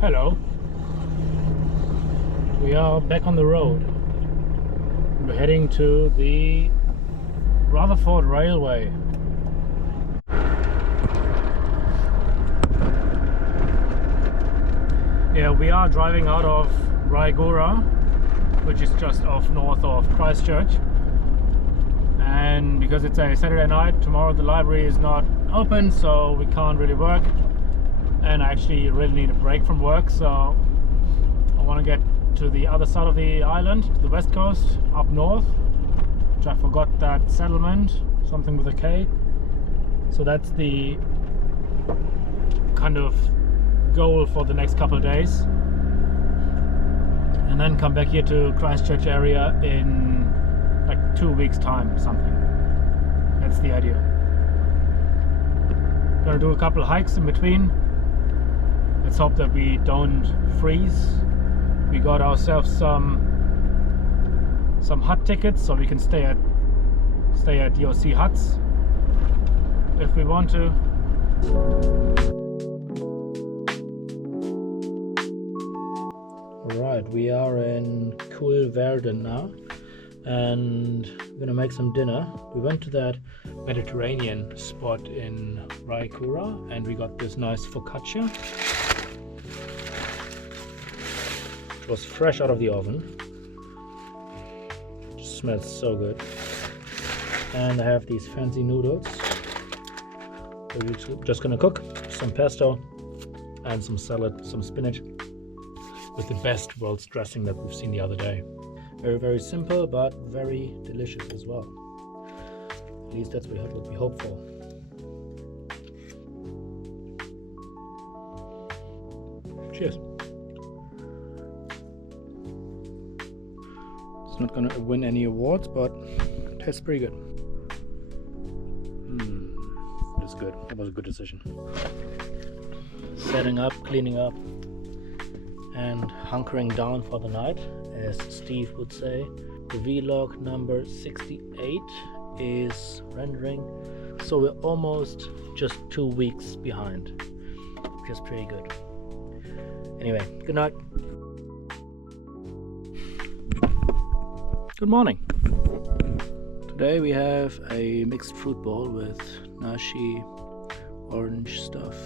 Hello. We are back on the road. We're heading to the Rutherford Railway. Yeah, we are driving out of Raigura, which is just off north of Christchurch. And because it's a Saturday night, tomorrow the library is not open, so we can't really work. And I actually really need a break from work, so I want to get to the other side of the island, to the west coast, up north, which I forgot that settlement, something with a K. So that's the kind of goal for the next couple of days, and then come back here to Christchurch area in like 2 weeks time, something. That's the idea. Gonna do a couple of hikes in between. Let's hope that we don't freeze. We got ourselves some hut tickets, so we can stay at DOC huts if we want to. Alright, we are in Culverden now, and we're gonna make some dinner. We went to that Mediterranean spot in Raigura and we got this nice focaccia, which was fresh out of the oven. It just smells so good. And I have these fancy noodles. We're just gonna cook some pesto and some salad, some spinach, with the best world's dressing that we've seen the other day. Very, very simple, but very delicious as well. At least that's what we hope for. Cheers. It's not gonna win any awards, but it tastes pretty good. It's good. That was a good decision. Setting up, cleaning up, and hunkering down for the night, as Steve would say. The vlog number 68 is rendering, so we're almost just 2 weeks behind, which is pretty good. Anyway, good night. Good morning. Today we have a mixed fruit bowl with nashi, orange stuff,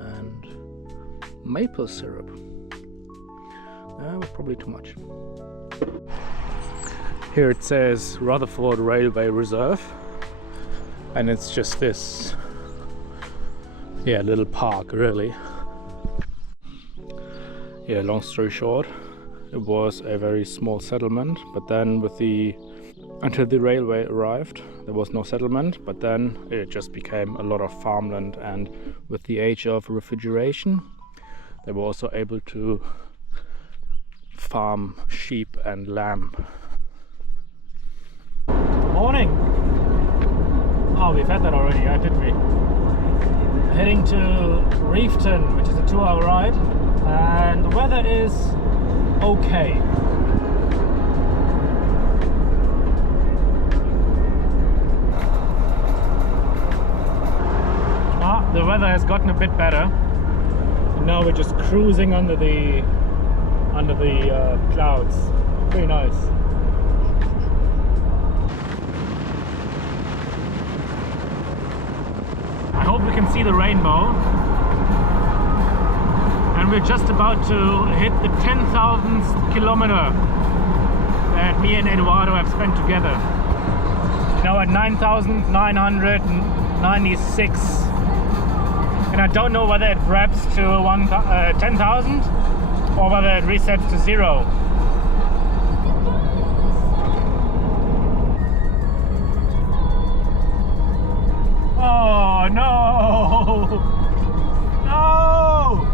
and maple syrup. Probably too much. Here it says Rutherford Railway Reserve, and it's just this, little park really. Long story short, it was a very small settlement, but then until the railway arrived, there was no settlement, but then it just became a lot of farmland, and with the age of refrigeration, they were also able to farm sheep and lamb. Morning! Oh, we've had that already, did we? Heading to Reefton, which is a 2-hour ride, and the weather is okay. The weather has gotten a bit better, and now we're just cruising under the clouds. Pretty nice. I hope we can see the rainbow. And we're just about to hit the 10,000th kilometer that me and Eduardo have spent together. Now at 9,996. And I don't know whether it wraps to 10,000 or whether it resets to 0. Oh no! No!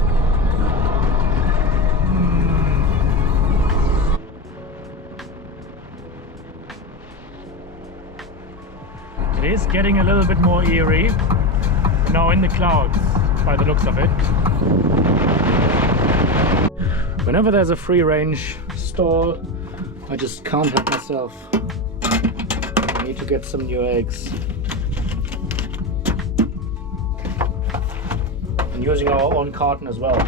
It is getting a little bit more eerie now in the clouds, by the looks of it. Whenever there's a free range stall, I just can't help myself. I need to get some new eggs. And using our own carton as well.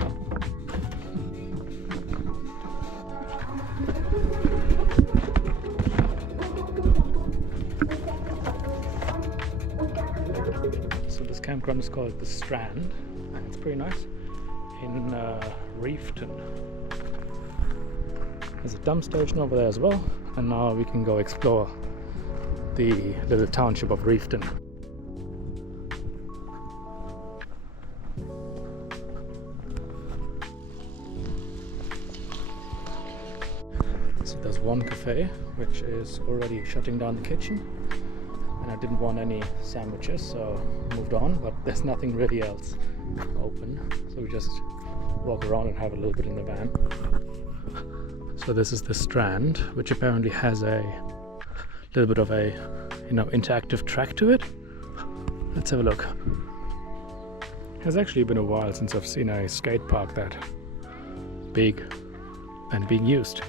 So this campground is called The Strand, and it's pretty nice, in Reefton. There's a dump station over there as well, and now we can go explore the little township of Reefton. So there's one cafe which is already shutting down the kitchen, and I didn't want any sandwiches, so moved on, but there's nothing really else open, so we just walk around and have a little bit in the van. So this is The Strand, which apparently has a little bit of a, interactive track to it. Let's have a look. It has actually been a while since I've seen a skate park that big and being used.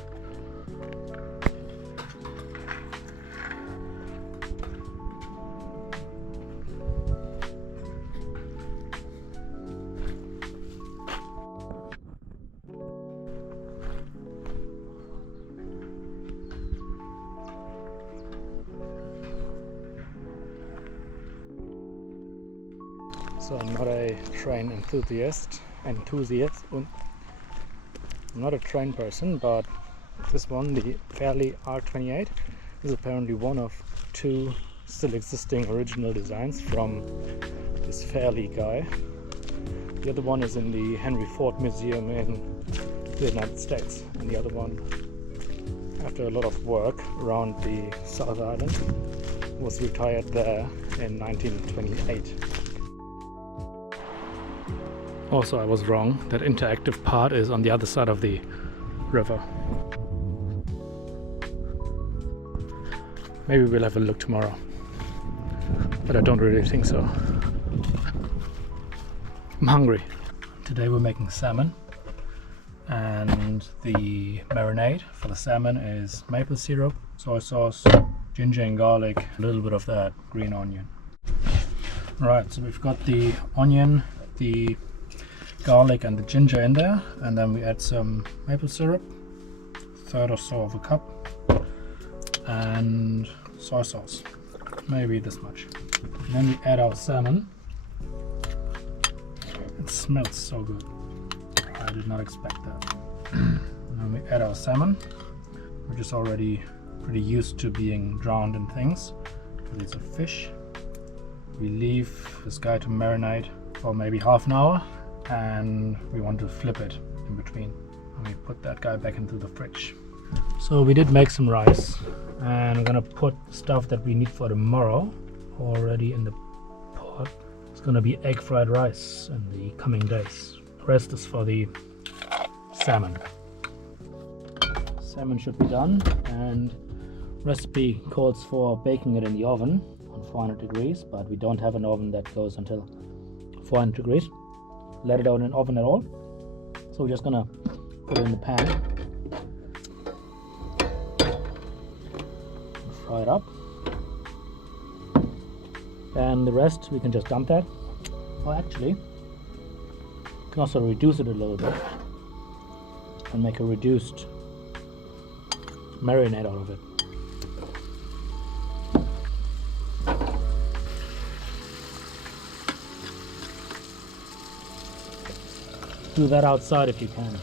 So I'm not a train enthusiast. I'm not a train person, but this one, the Fairley R28, is apparently one of two still existing original designs from this Fairley guy. The other one is in the Henry Ford Museum in the United States, and the other one, after a lot of work around the South Island, was retired there in 1928. Also, I was wrong. That interactive part is on the other side of the river. Maybe we'll have a look tomorrow, but I don't really think so. I'm hungry. Today we're making salmon, and the marinade for the salmon is maple syrup, soy sauce, ginger and garlic, a little bit of that green onion. Alright, so we've got the onion, the garlic and the ginger in there, and then we add some maple syrup, a third or so of a cup, and soy sauce, maybe this much. And then we add our salmon. It smells so good. I did not expect that. And then we add our salmon, which is already pretty used to being drowned in things because it's a fish. We leave this guy to marinate for maybe half an hour, and we want to flip it in between, and we put that guy back into the fridge. So we did make some rice, and I'm gonna put stuff that we need for tomorrow already in the pot. It's gonna be egg fried rice in the coming days. The rest is for the salmon. Salmon should be done, and recipe calls for baking it in the oven on 400 degrees, but we don't have an oven that goes until 400 degrees. Let it out in an oven at all, so we're just gonna put it in the pan, fry it up, and the rest we can just dump that, or actually you can also reduce it a little bit and make a reduced marinade out of it. Do that outside if you can.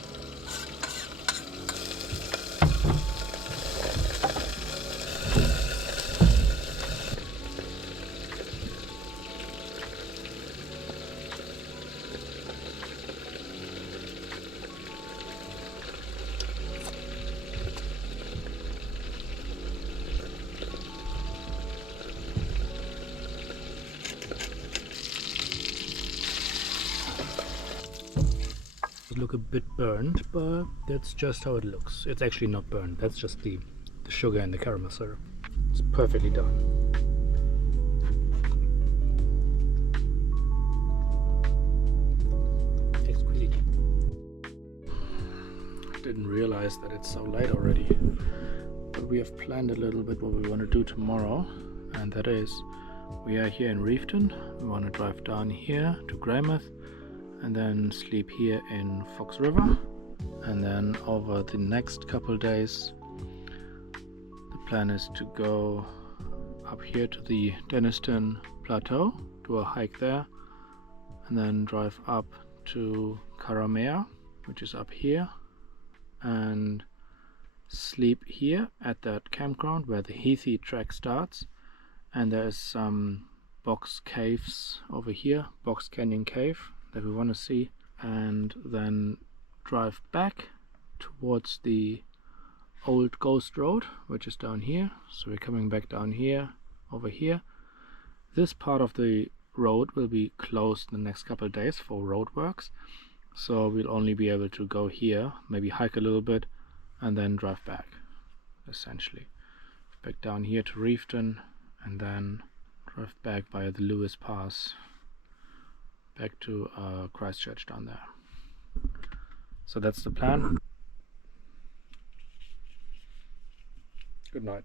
Look a bit burnt, but that's just how it looks. It's actually not burnt, that's just the sugar and the caramel syrup. It's perfectly done. Exquisite. I didn't realize that it's so late already, but we have planned a little bit what we want to do tomorrow, and that is, we are here in Reefton. We want to drive down here to Greymouth and then sleep here in Fox River, and then over the next couple days the plan is to go up here to the Denniston Plateau do a hike there, and then drive up to Caramea, which is up here, and sleep here at that campground where the Heathy track starts. And there is some box caves over here, Box Canyon Cave, that we want to see, and then drive back towards the old Ghost Road, which is down here. So we're coming back down here, over here. This part of the road will be closed in the next couple of days for roadworks, so we'll only be able to go here, maybe hike a little bit, and then drive back, essentially. Back down here to Reefton, and then drive back via the Lewis Pass back to Christchurch down there. So that's the plan. Good night.